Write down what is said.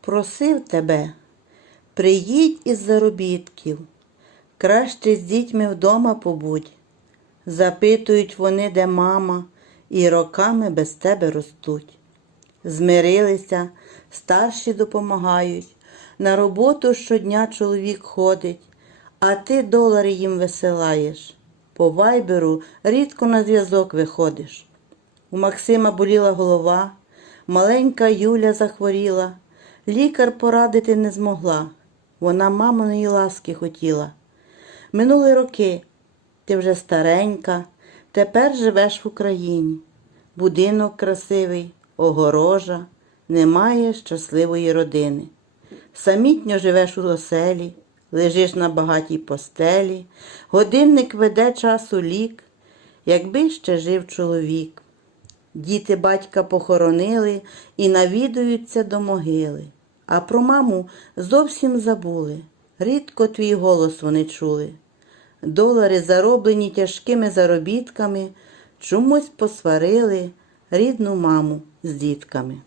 Просив тебе, приїдь із заробітків, краще з дітьми вдома побудь. Запитують вони, де мама, і роками без тебе ростуть. Змирилися, старші допомагають, на роботу щодня чоловік ходить, а ти долари їм висилаєш. По вайберу рідко на зв'язок виходиш. У Максима боліла голова, маленька Юля захворіла, лікар порадити не змогла. Вона маминої ласки хотіла. Минули роки, ти вже старенька, тепер живеш в Україні. Будинок красивий, огорожа, немає щасливої родини. Самітньо живеш у оселі, лежиш на багатій постелі, годинник веде часу лік, якби ще жив чоловік. Діти батька похоронили і навідуються до могили. А про маму зовсім забули. Рідко твій голос вони чули. Долари, зароблені тяжкими заробітками, чомусь посварили рідну маму з дітками.